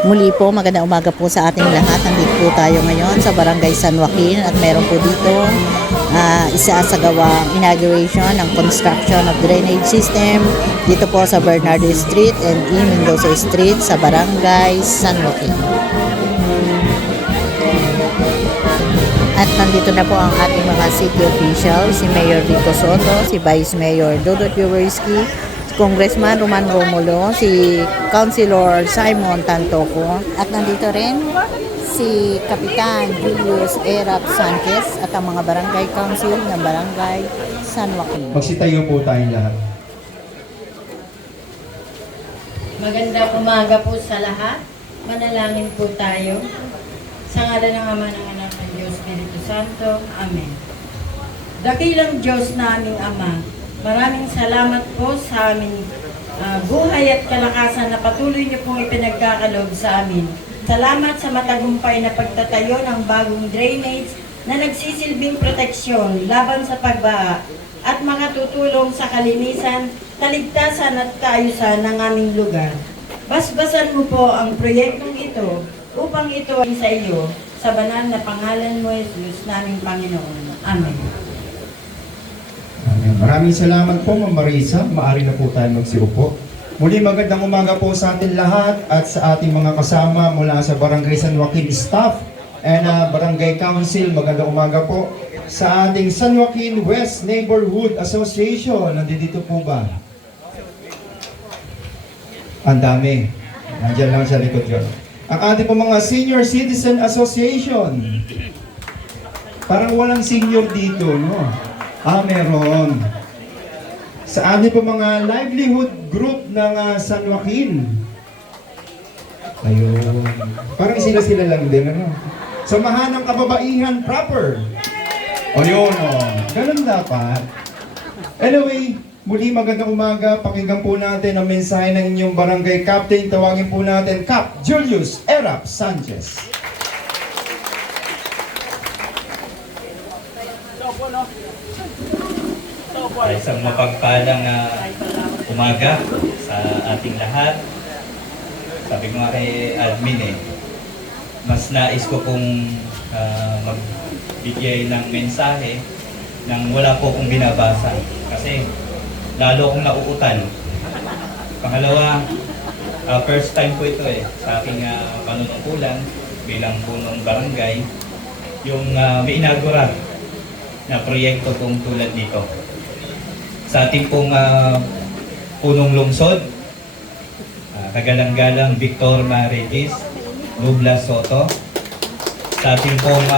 Muli po, magandang umaga po sa ating lahat. Nandito po tayo ngayon sa Barangay San Joaquin at meron po dito isasagawang inauguration ng construction of drainage system dito po sa Bernardo Street and E. Mendoza Street sa Barangay San Joaquin. At nandito na po ang ating mga city officials, si Mayor Rico Soto, si Vice Mayor Dodot Jaworski, Congressman Roman Romulo, si Councilor Simon Tantoco, at nandito rin si Kapitan Julius Erap Sanchez at ang mga barangay council ng Barangay San Joaquin. Magsitayo po tayong lahat. Magandang umaga po sa lahat. Manalangin po tayo. Sa ngalan ng Ama, ng Anak, ng Diyos, Espiritu Santo. Amen. Dakilang Diyos naming Ama, maraming salamat po sa aming buhay at kalakasan na patuloy niyo pong ipinagkakaloob sa amin. Salamat sa matagumpay na pagtatayo ng bagong drainage na nagsisilbing proteksyon laban sa pagbaha at makatutulong sa kalinisan, kaligtasan at kaayusan ng aming lugar. Basbasan mo po ang proyektong ito upang ito ay sa iyo, sa banal na pangalan mo, Jesus, naming Panginoon. Amen. Maraming salamat po, Ma'am Marisa. Maaari na po tayo magsiupo. Muli magandang umaga po sa atin lahat at sa ating mga kasama mula sa Barangay San Joaquin staff and Barangay Council. Magandang umaga po sa ating San Joaquin West Neighborhood Association. Nandito po ba? Ang dami. Nandiyan lang sa likod yun. Ang ating po mga Senior Citizen Association. Parang walang senior dito, no? Meron. Sa ating po mga livelihood group ng San Joaquin. Ayun. Parang sila-sila lang din, ano? Samahan ng kababaihan proper. O yun, o. Ganun dapat. Anyway, muli magandang umaga. Pakinggan po natin ang mensahe ng inyong barangay captain. Tawagin po natin Cap Julius Erap Sanchez. Isang mapagpalang umaga sa ating lahat. Sabi ko nga kay admin mas nais ko pong magbigay ng mensahe nang wala po akong binabasa. Kasi lalo akong nauutal. Pangalawa, first time po ito sa aking panunungkulan bilang punong barangay, yung may inaugural na proyekto pong tulad nito. Sa ating pong punong lungsod, kagalang-galang Victor Maregis, Nubla Soto. Sa ating pong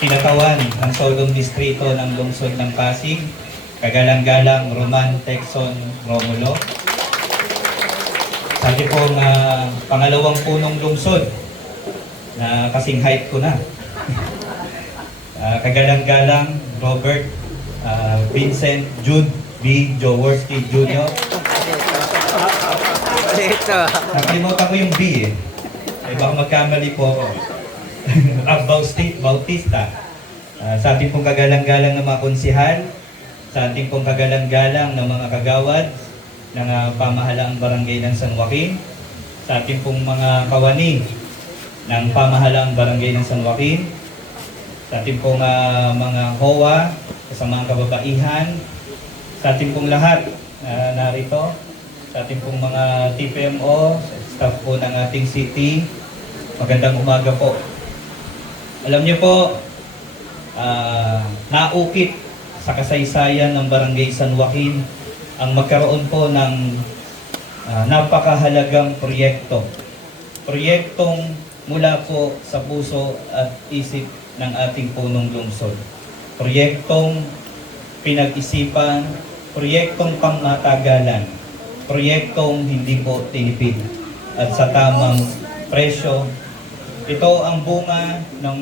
kinatawan ng Solong Distrito ng lungsod ng Pasig, kagalang-galang Roman Texon Romulo. Sa ating pong pangalawang punong lungsod, na kasing height ko na, kagalang-galang Robert Vincent Jude B. Jaworski Jr. Nakalimutan ko yung B baka magkamali po ako. Abao State Bautista. Sa ating pong kagalang-galang ng mga konsihal, sa ating pong kagalang-galang ng mga kagawad ng pamahalaang barangay ng San Joaquin, sa ating pong mga kawani ng pamahalaang barangay ng San Joaquin, sa ating pong mga HOA, kasamang kababaihan, sa ating pong lahat narito, sa ating pong mga TPMO, staff po ng ating city, magandang umaga po. Alam niyo po, naukit sa kasaysayan ng Barangay San Joaquin ang magkaroon po ng napakahalagang proyekto. Proyektong mula po sa puso at isip ng ating punong lungsod. Proyektong pinag-isipan, proyektong pangmatagalan, proyektong hindi po tinipid at sa tamang presyo. Ito ang bunga ng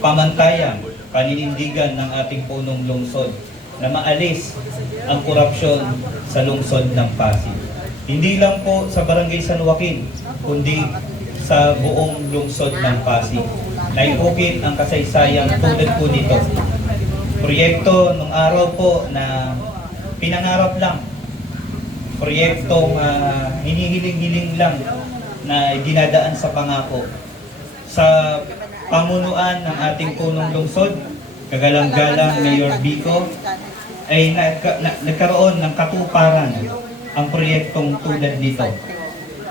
pamantayan, paninindigan ng ating punong lungsod na maalis ang korupsyon sa lungsod ng Pasig. Hindi lang po sa Barangay San Joaquin, kundi sa buong lungsod ng Pasig. Naiukit ang kasaysayan tulad po nito. Proyekto nung araw po na pinangarap lang proyektong hinihiling-hiling lang na dinadaan sa pangako. Sa pamunuan ng ating punong lungsod, kagalang-galang Mayor Vico, ay nagkaroon ng katuparan ang proyektong tulad nito.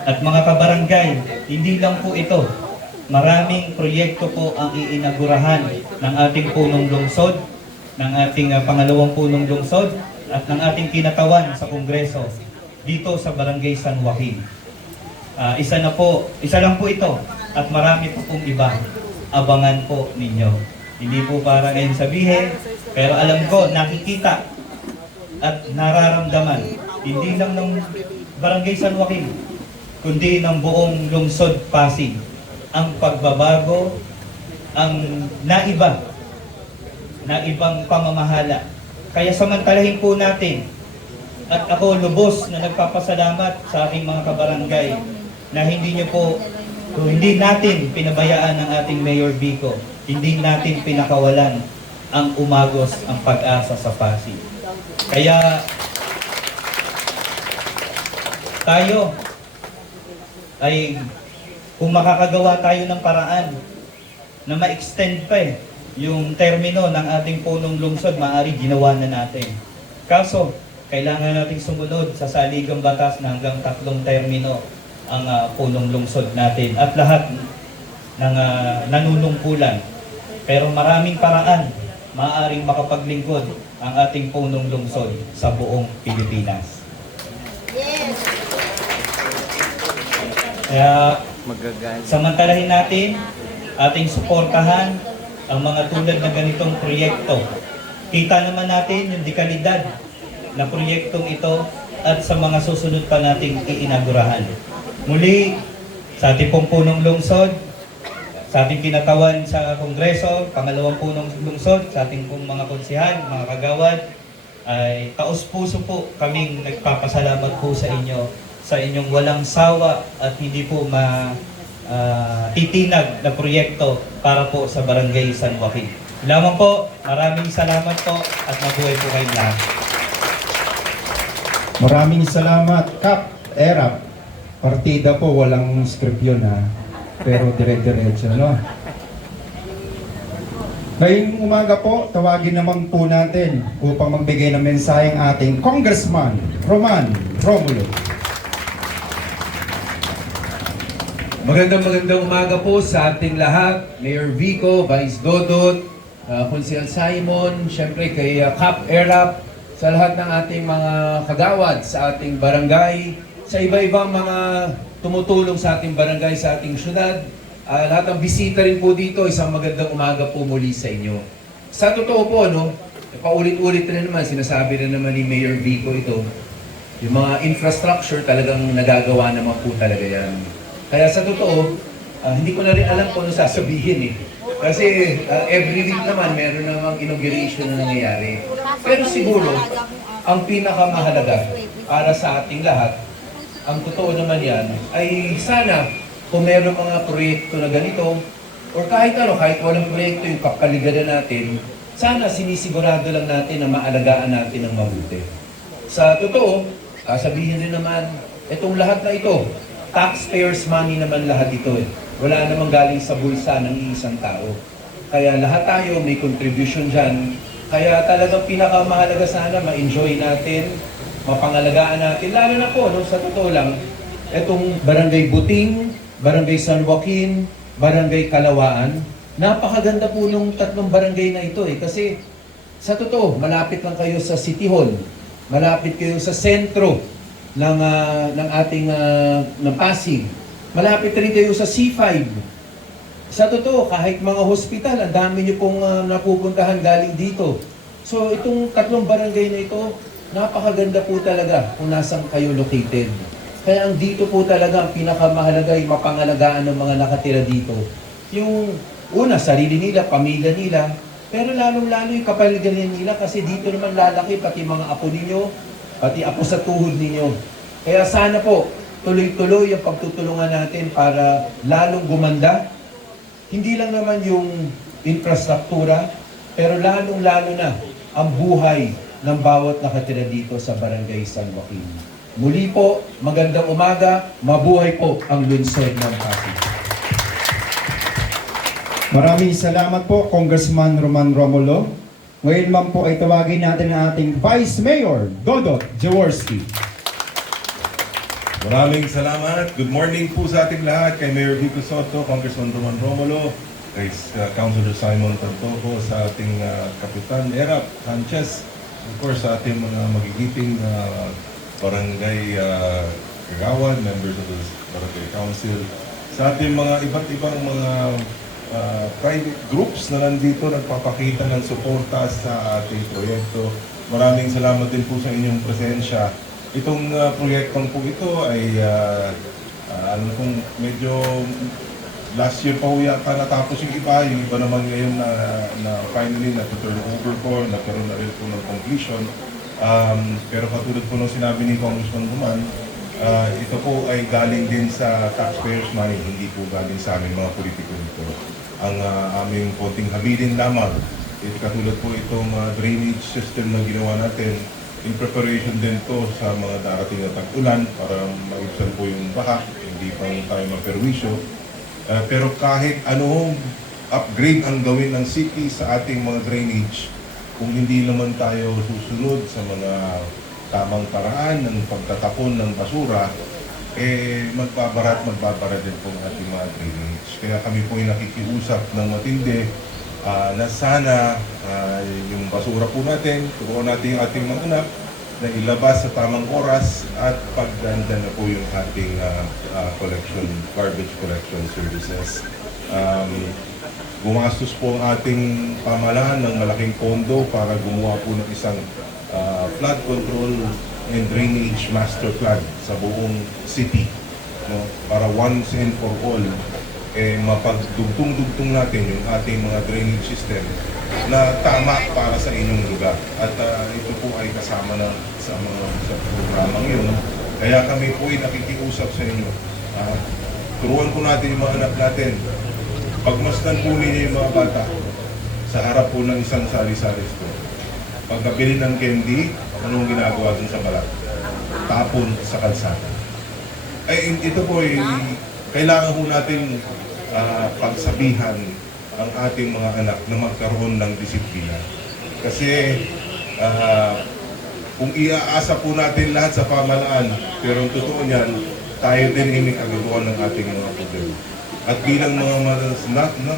At mga kabarangay, hindi lang po ito. Maraming proyekto po ang iinagurahan ng ating punong lungsod, ng ating pangalawang punong lungsod, at ng ating kinatawan sa Kongreso dito sa Barangay San Joaquin. Isa lang po ito at marami po pong iba. Abangan po ninyo. Hindi po para ngayon sabihin, pero alam ko, nakikita at nararamdaman, hindi lang ng Barangay San Joaquin, kundi ng buong lungsod Pasig, ang pagbabago, ang naibang pamamahala. Kaya samantalahin po natin, at ako lubos na nagpapasalamat sa aking mga kabarangay na hindi natin pinabayaan ang ating Mayor Vico, hindi natin pinakawalan ang umagos ang pag-asa sa Pasig. Kaya tayo ay kung makakagawa tayo ng paraan na ma-extend pa yung termino ng ating punong lungsod, maaari ginawa na natin. Kaso, kailangan nating sumunod sa saligang batas na hanggang 3 termino ang punong lungsod natin at lahat ng nanunungkulan. Pero maraming paraan maaaring makapaglingkod ang ating punong lungsod sa buong Pilipinas. Kaya samantalahin natin, ating suportahan ang mga tulad ng ganitong proyekto. Kita naman natin yung dekalidad na proyektong ito at sa mga susunod pa nating iinagurahan. Muli, sa ating pong punong lungsod, sa ating kinatawan sa Kongreso, pangalawang punong lungsod, sa ating pong mga konsehal, mga kagawad, ay taos-puso po kaming nagpapasalamat po sa inyo, sa inyong walang sawa at hindi po titinag na proyekto para po sa Barangay San Joaquin. Lamang po, maraming salamat po at mabuhay po kayong lahat. Maraming salamat, Kap, Erap. Partida po, walang script yun ha. Pero dire-diretso, no? Ngayong umaga po, tawagin naman po natin upang magbigay ng mensaheng ating Congressman Roman Romulo. Magandang umaga po sa ating lahat. Mayor Vico, Vice Dodot, Consel Simon, syempre kay Kap Erap, sa lahat ng ating mga kagawad sa ating barangay, sa iba-ibang mga tumutulong sa ating barangay, sa ating syudad, lahat ng bisita rin po dito, isang magandang umaga po muli sa inyo. Sa totoo po, no, paulit-ulit rin naman, sinasabi rin naman ni Mayor Vico ito, yung mga infrastructure talagang nagagawa naman po talaga yan. Kaya sa totoo, hindi ko na rin alam kung ano sasabihin eh. Kasi every week naman meron namang inauguration na nangyayari. Pero siguro, ang pinakamahalaga para sa ating lahat, ang totoo naman yan, ay sana kung meron mga proyekto na ganito, or kahit walang proyekto yung kapaligiran natin, sana sinisigurado lang natin na maalagaan natin ng mabuti. Sa totoo, sabihin rin naman, itong lahat na ito, taxpayers' money naman lahat ito eh. Wala namang galing sa bulsa ng iisang tao. Kaya lahat tayo may contribution dyan. Kaya talagang pinakamahalaga sana ma-enjoy natin, mapangalagaan natin. Lalo na po, no, sa totoo lang, itong Barangay Buting, Barangay San Joaquin, Barangay Kalawaan, napakaganda po nung 3 barangay na ito eh. Kasi sa totoo, malapit lang kayo sa City Hall, malapit kayo sa sentro ng ating ng Pasig. Malapit rin kayo sa C5. Sa totoo, kahit mga hospital, ang dami nyo pong napupuntahan galing dito. So itong 3 barangay na ito, napakaganda po talaga kung nasan kayo located. Kaya ang dito po talaga ang pinakamahalaga ay mapangalagaan ng mga nakatira dito. Yung una, sarili nila, pamilya nila, pero lalong-lalo yung kapaligiran nila kasi dito naman lalaki pati mga apo ninyo, pati apo sa tuhod ninyo. Kaya sana po, tuloy-tuloy ang pagtutulungan natin para lalong gumanda. Hindi lang naman yung infrastruktura, pero lalong-lalo na ang buhay ng bawat nakatira dito sa Barangay San Joaquin. Muli po, magandang umaga, mabuhay po ang lungsod ng Pasig. Maraming salamat po, Congressman Roman Romulo. Ngayon man po ay tawagin natin ang ating Vice Mayor, Dodot Jaworski. Maraming salamat. Good morning po sa ating lahat, kay Mayor Vico Soto, Congressman Roman Romulo, kay Councilor Simon Tantoco, sa ating Kapitan Erap Sanchez, of course sa ating mga magigiting barangay kagawad, members of the barangay council, sa ating mga iba't ibang mga private groups na nandito nagpapakita ng suporta sa ating proyekto. Maraming salamat din po sa inyong presensya. Itong proyektong po ito ay kung medyo last year pa ho yata natapos yung iba naman ngayon na finally na-turn over po, nagkaroon na rin po ng completion. Pero katulad po nung sinabi ni Congressman Guman, ito po ay galing din sa taxpayers' money, hindi po galing sa aming mga politiko dito. Ang aming konting habilin lamang, katulad po itong drainage system na ginawa natin, in preparation din to sa mga darating na tag-ulan para maibsan po yung baha, hindi pa tayo maperwisyo. Pero kahit anong upgrade ang gawin ng city sa ating mga drainage, kung hindi naman tayo susunod sa mga tamang paraan ng pagtatapon ng basura, magbabara din po ang ating mga drainage. Kaya kami po ay nakikiusap ng matindi na sana yung basura po natin, turuan natin yung ating mga anak na ilabas sa tamang oras at pagganda na po yung ating garbage collection services. Gumastos po ang ating pamahalaan ng malaking pondo para gumawa po ng isang flood control and drainage master plan sa buong city, no? Para once and for all mapagdugtong-dugtong natin yung ating mga drainage system na tama para sa inyong lugar. At ito po ay kasama na sa programang yun. Kaya kami po ay nakikiusap sa inyo. Turuan po natin yung mga anak natin. Pagmasdan po ninyo yung mga bata sa harap po ng isang sari-sari store. Pagkabili ng candy, anong ginagawa dun sa balat? Tapon sa kalsada. Ito po ay kailangan po natin pagsabihan ang ating mga anak na magkaroon ng disiplina. Kasi kung iaasa po natin lahat sa pamahalaan, pero ang totoo niyan, tayo din ay kagagawa ng ating mga problema. At bilang mga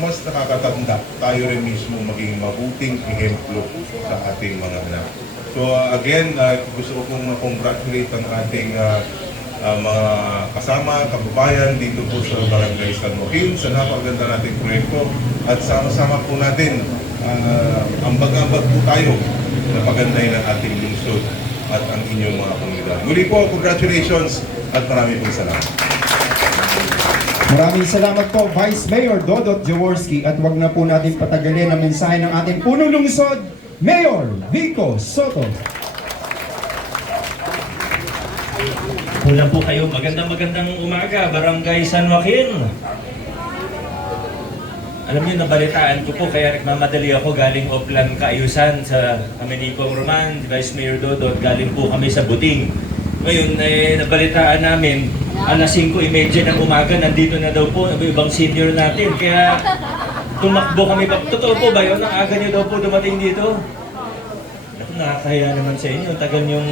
mas nakakatanda, tayo rin mismo maging mabuting ehemplo sa ating mga anak. So again, gusto ko pong ma-congratulate ang ating mga kasama, kababayan dito po sa Barangay San Joaquin sa napakaganda nating proyekto at sama-sama po natin ambag-ambag po tayo na pagandahin ang ating lungsod at ang inyong mga komunidad. Muli po, congratulations at marami pong salamat. Maraming salamat po, Vice Mayor Dodot Jaworski, at wag na po natin patagalin ang mensahe ng ating punong lungsod, Mayor Vico Soto. Kulang po kayo. Magandang umaga, Barangay San Joaquin. Alam niyo, nabalitaan ko po, kaya nagmamadali ako galing Oplan Kaayusan sa kami ni Pong Roman, Vice Mayor Dodot, galing po kami sa Buting. Ngayon, nabalitaan namin, alas 5:30 ng umaga, nandito na daw po ibang senior natin. Kaya tumakbo kami pa. Totoo po ba yun? Ang aga niyo daw po dumating dito? Nakakahiya naman sa inyo. Tagal niyong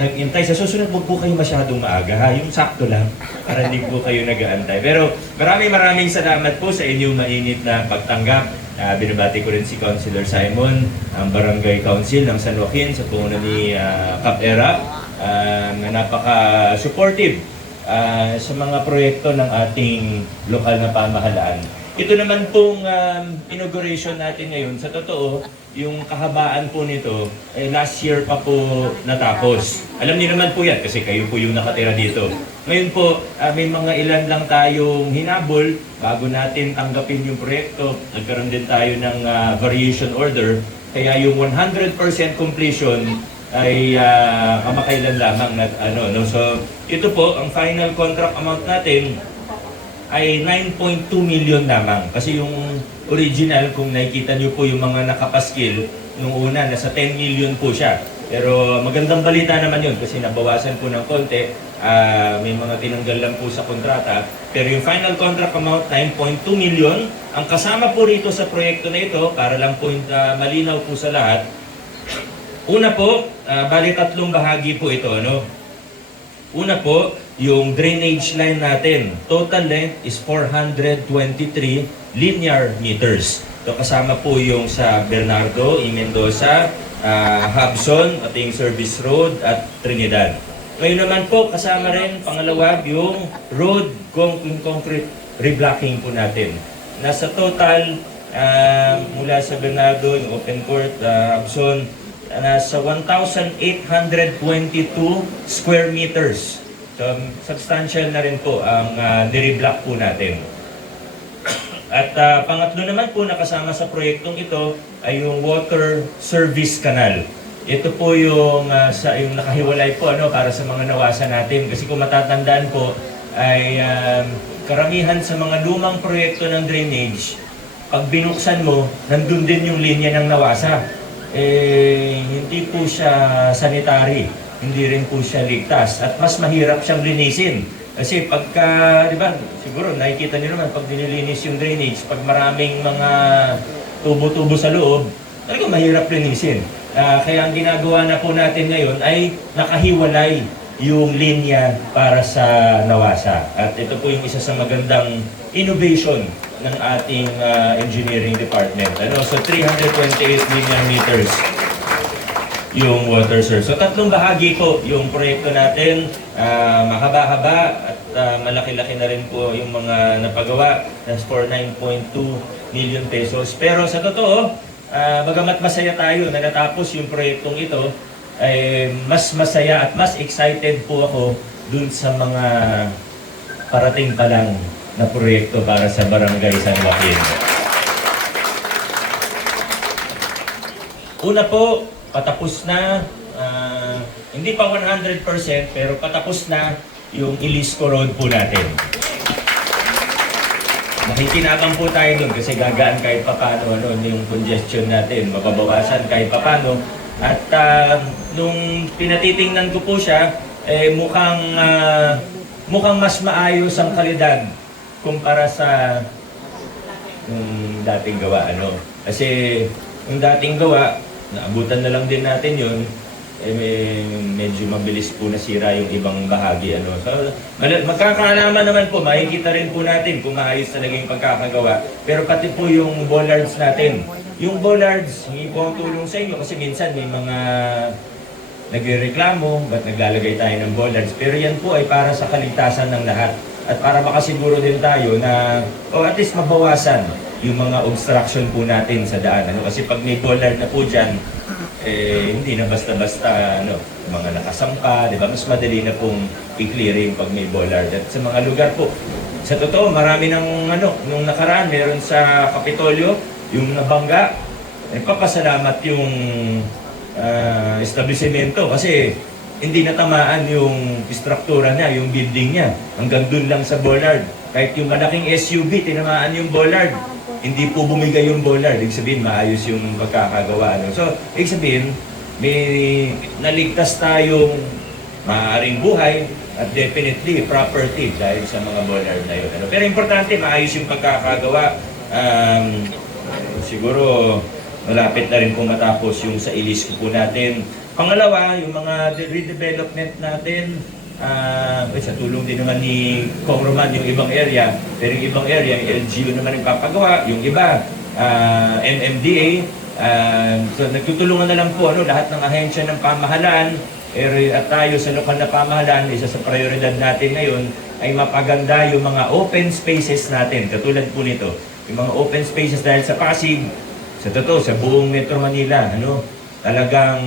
nag-intay. Sa susunod, huwag po kayo masyadong maaga, ha? Yung sakto lang, para hindi po kayo nag-aantay. Pero maraming salamat po sa inyong mainit na pagtanggap. Binabati ko rin si Councilor Simon, ang Barangay Council ng San Joaquin, sa punguna ni Cap Era, na napaka-supportive sa mga proyekto ng ating lokal na pamahalaan. Ito naman pong inauguration natin ngayon, sa totoo, yung kahabaan po nito, last year pa po natapos. Alam niyo naman po yan kasi kayo po yung nakatira dito. Ngayon po, may mga ilan lang tayong hinabol bago natin tanggapin yung proyekto. Nagkaroon din tayo ng variation order. Kaya yung 100% completion ay kamakailan lamang na no? So, ito po, ang final contract amount natin ay 9.2 million lamang. Kasi yung original, kung nakikita nyo po yung mga nakapaskil, nung una, nasa 10 million po siya. Pero magandang balita naman yun kasi nabawasan po ng konti. May mga tinanggal lang po sa kontrata. Pero yung final contract amount, 9.2 million. Ang kasama po rito sa proyekto na ito, para lang po malinaw po sa lahat. Una po, bali tatlong bahagi po ito. Ano? Una po, yung drainage line natin. Total length is 423 linear meters. So kasama po yung sa Bernardo, Mendoza, Hobson, ating service road at Trinidad. Ngayon naman po, kasama rin pangalawa yung road concrete reblocking po natin. Nasa total, mula sa Bernardo, yung open court, Hobson, nasa 1,822 square meters. So, substantial na rin po ang nireblock po natin. At pangatlo naman po nakasama sa proyektong ito ay yung water service canal. Ito po yung nakahiwalay po para sa mga nawasa natin. Kasi kung matatandaan po ay karamihan sa mga lumang proyekto ng drainage, pag binuksan mo, nandun din yung linya ng nawasa. Hindi po siya sanitary, hindi rin po siya ligtas at mas mahirap siyang linisin. Kasi pagka, di ba, siguro nakikita niyo naman pag nililinis yung drainage, pag maraming mga tubo-tubo sa loob, talagang mahirap linisin. Kaya ang ginagawa na po natin ngayon ay nakahiwalay yung linya para sa nawasa. At ito po yung isa sa magandang innovation ng ating engineering department. So 328 linear meters yung water source. So tatlong bahagi po yung proyekto natin. Mahaba-haba at malaki-laki na rin po yung mga napagawa. That's for 9.2 million pesos. Pero sa totoo, bagamat masaya tayo na natapos yung proyektong ito, ay mas masaya at mas excited po ako dun sa mga parating pa lang na proyekto para sa Barangay San Joaquin. Una po, patapos na, hindi pa 100% pero patapos na yung Ilisco Road po natin. Nakikinabang po tayo dun kasi gagaan kahit papano yung congestion natin, mababawasan kahit papano. At nung pinatitingnan ko po siya, mukhang mas maayos ang kalidad kumpara sa dating gawa. Kasi yung dating gawa, naabutan na lang din natin yun, medyo mabilis po nasira yung ibang bahagi. So, magkakaalaman naman po, makikita rin po natin kung maayos talaga yung pagkakagawa. Pero pati po yung bollards natin. Yung bollards, hindi po ang tulong sa inyo kasi minsan may mga nagrereklamo, ba't naglalagay tayo ng bollards. Pero yan po ay para sa kaligtasan ng lahat. At para makasiguro din tayo na, at least mabawasan yung mga obstruction po natin sa daan. Kasi pag may bollard na po dyan, hindi na basta-basta mga nakasampa, di ba? Mas madali na pong i-clearing pag may bollard. At sa mga lugar po, sa totoo, marami nung nakaraan, meron sa Kapitolyo, yung nabangga, papasalamat yung establishmento kasi hindi natamaan yung struktura niya, yung building niya. Hanggang dun lang sa bollard. Kahit yung malaking SUV, tinamaan yung bollard. Hindi po bumigay yung bollard. Ibig sabihin, maayos yung pagkakagawa. So, ibig sabihin, may naligtas tayong maaaring buhay at definitely property dahil sa mga bollard na yun. Pero importante, maayos yung pagkakagawa. Siguro malapit na rin kung matapos yung sa Ilisco po natin. Pangalawa, yung mga redevelopment natin, sa tulong din naman ni Kong Roman yung ibang area, pero yung ibang area, yung LGU naman yung papagawa, yung iba, MMDA, so nagtutulungan na lang po lahat ng ahensya ng pamahalaan, at tayo sa lokal na pamahalaan, isa sa prioridad natin ngayon ay mapaganda yung mga open spaces natin, katulad po nito. Yung mga open spaces dahil sa Pasig, sa totoo, sa buong Metro Manila, talagang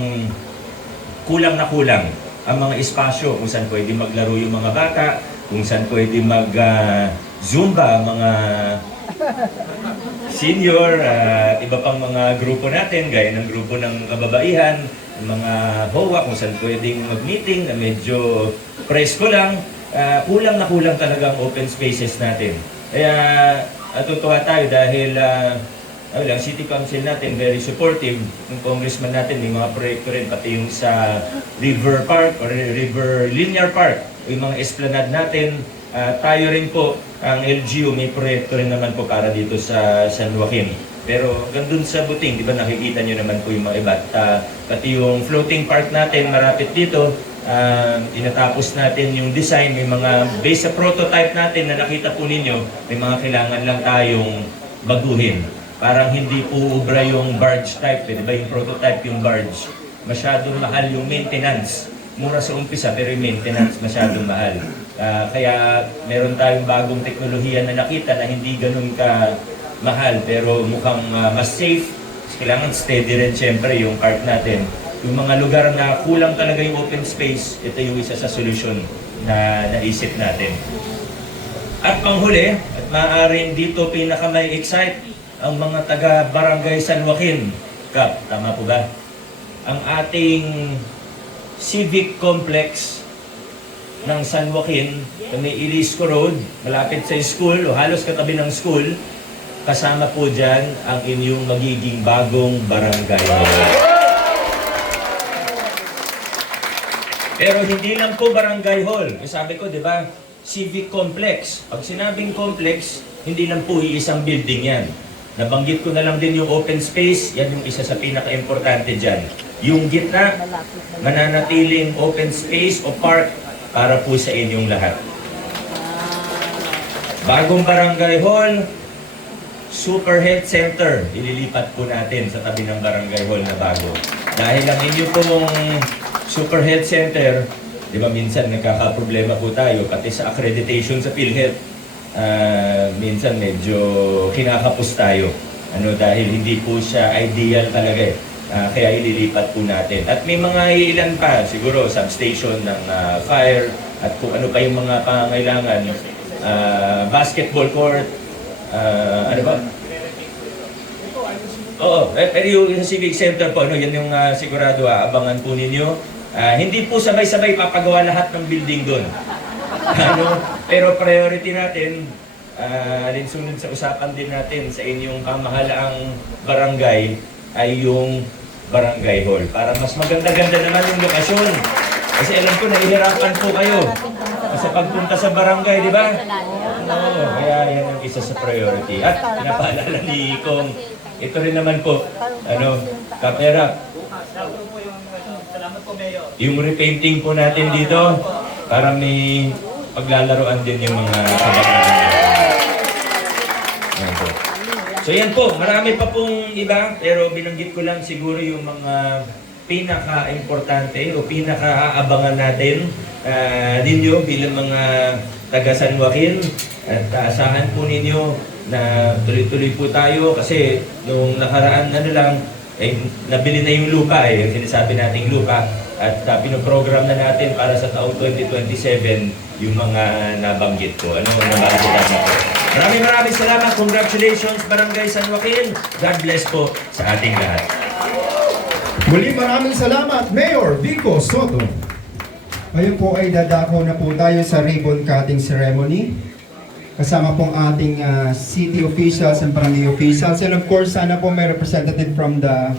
kulang na kulang ang mga espasyo kung saan pwede maglaro yung mga bata, kung saan pwede mag-zumba mga senior at iba pang mga grupo natin, gaya ng grupo ng kababaihan, mga HOA, kung saan pwedeng mag-meeting na medyo presko lang, kulang na kulang talaga ang open spaces natin. Kaya natutuwa tayo dahil Ang City Council natin, very supportive. Yung congressman natin, may mga proyekto rin, pati yung sa River Park or River Linear Park, yung mga esplanade natin. Tayo rin po, ang LGU, may proyekto rin naman po para dito sa San Joaquin. Pero gandun sa Buting, di ba nakikita nyo naman po yung mga iba. Pati yung floating park natin, marapit dito, tinatapos natin yung design, may mga base sa prototype natin na nakita po ninyo, may mga kailangan lang tayong baguhin. Parang hindi po ubra yung barge type, di ba yung prototype yung barge. Masyadong mahal yung maintenance. Mura sa umpisa pero yung maintenance masyadong mahal. Kaya meron tayong bagong teknolohiya na nakita na hindi ganun ka mahal pero mukhang mas safe. Kailangan steady rin syempre yung park natin. Yung mga lugar na kulang talaga yung open space, ito yung isa sa solusyon na naisip natin. At panghuli, at maaaring dito pinaka may excite ang mga taga Barangay San Joaquin. Kap, tama po ba? Ang ating civic complex ng San Joaquin, na may Irisco Road, malapit sa school o halos katabi ng school, kasama po dyan ang inyong magiging bagong barangay hall. Pero hindi lang po barangay hall. Sabi ko, di ba, civic complex. Pag sinabing complex, hindi lang po iisang building yan. Nabanggit ko na lang din yung open space, yan yung isa sa pinaka-importante dyan. Yung gitna, mananatiling open space o park para po sa inyong lahat. Bagong barangay hall, super health center, ililipat po natin sa tabi ng barangay hall na bago. Dahil ang inyo pong super health center, di ba minsan nagkakaproblema po tayo, pati sa accreditation sa PhilHealth. Minsan medyo kinakapos tayo dahil hindi po siya ideal talaga kaya ililipat po natin at may mga ilan pa siguro substation ng fire at kung ano pa yung mga pangangailangan, basketball court, ano ba? Oo, pero yung civic center po, yan yung sigurado abangan po ninyo. Hindi po sabay-sabay papagawa lahat ng building doon. Pero priority natin, alinsunod sa usapan din natin sa inyong pamahalaang barangay ay yung barangay hall. Para mas maganda-ganda naman yung lokasyon. Kasi alam ko, nahihirapan po kayo sa pagpunta sa barangay, di ba? Oo, kaya yan ang isa sa priority. At pinapaalala ni Kong, ito rin naman po, Kapera, yung repainting po natin dito, para may paglalaroan din yung mga kabataan. So yan po, marami pa pong iba, pero binanggit ko lang siguro yung mga pinaka-importante o pinaka-aabangan natin ninyo bilang mga taga San Joaquin. At asahan po ninyo na tuloy-tuloy po tayo kasi nung nakaraan nabili na yung lupa yung sinasabi nating lupa. At pinoprogram na natin para sa taong 2027 yung mga nabanggit ko. Nabanggit natin po. Maraming salamat. Congratulations, Barangay San Joaquin. God bless po sa ating lahat. Muli maraming salamat, Mayor Vico Soto. Ngayon po ay dadako na po tayo sa ribbon cutting ceremony. Kasama pong ating city officials and barangay officials. And of course, sana po may representative from the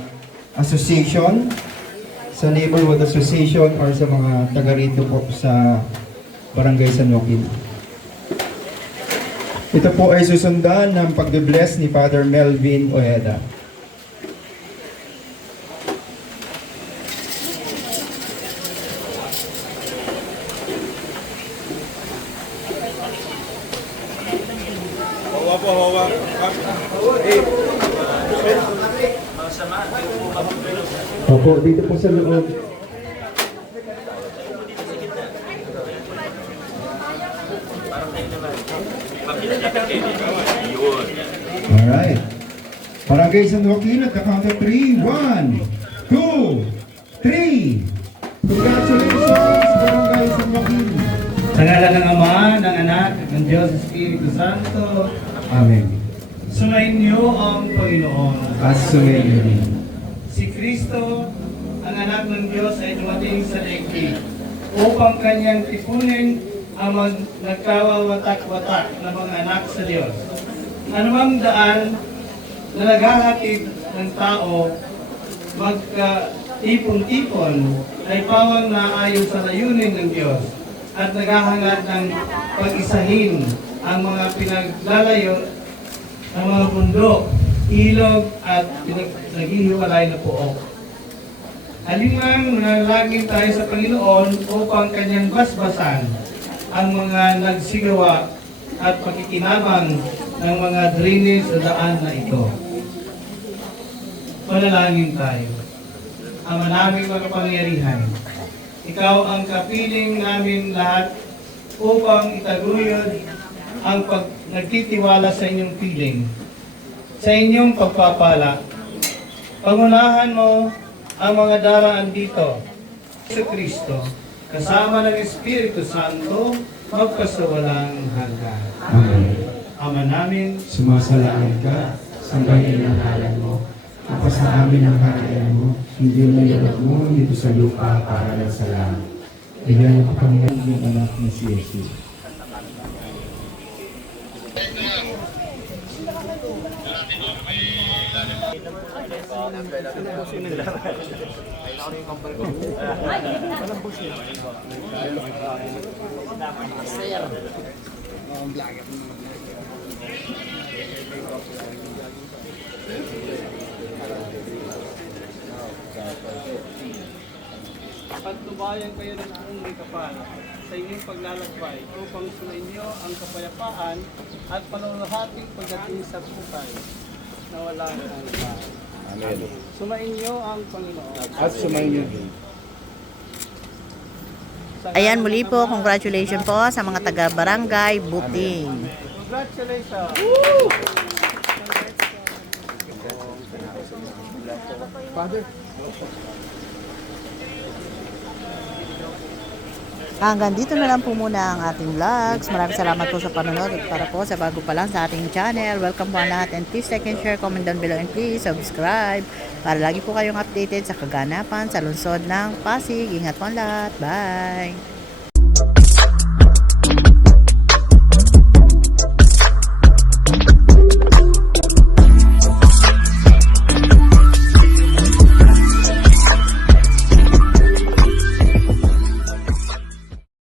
association, sa neighborhood association or sa mga taga rito po sa Barangay San Joaquin. Ito po ay susundan ng pagbe-bless ni Father Melvin Ojeda. Hawa po, hawa. Opo, dito po sa loob. Alright. Barangay San Joaquin at the count of 3. 1, 2, 3. Congratulations, Barangay San Joaquin. Sa ngalan ng Ama, ng Anak, ng Diyos, Espiritu Santo. Amen. Sumayin niyo ang Panginoon. At sumayin din. Si Kristo, ang anak ng Diyos, ay dumating sa daigdig upang kanyang tipunin ang nagkawawatak-watak na mga anak sa Diyos. Anumang daan na naghahatid ng tao magka-ipon-ipon ay pawang naayon sa layunin ng Diyos at naghahangad ng pag-isahin ang mga pinaglalayo ng mga bundok, ilog at naghihiwalay na pook. Alinman manalangin tayo sa Panginoon upang kanyang basbasan ang mga nagsigawa at pakikinabang ng mga drainage sa daan na ito. Manalangin tayo. Ama naming makapangyarihan, ikaw ang kapiling namin lahat upang itaguyod ang nagtitiwala sa inyong piling, sa inyong pagpapala. Pangunahan mo ang mga daraan dito sa Kristo, kasama ng Espiritu Santo, magpasawalang hanggan. Amen. Ama namin, Sumasalangit ka, sambahin ang ngalan mo. Ako sa amin ang halayan mo, hindi na yalap mo dito sa lupa para lang sa langit. Bigyan mo kami ng anak na si Jesus. pagtubayan kayo ng buong may kapal sa inyong paglalakbay upang sumainyo ang kapayapaan at paluluhating pagdating sa buhay na walang hanggan. Amen. Sumainyo ang Panginoon. At sumainyo. Ayan, muli po, congratulations po sa mga taga-barangay Buting. Congratulations! Hanggang dito na lang po muna ang ating vlogs. Maraming salamat po sa panonood at para po sa bago pa lang sa ating channel. Welcome po ang lahat and please like and share, comment down below and please subscribe para lagi po kayong updated sa kaganapan sa lungsod ng Pasig. Ingat po ang lahat. Bye!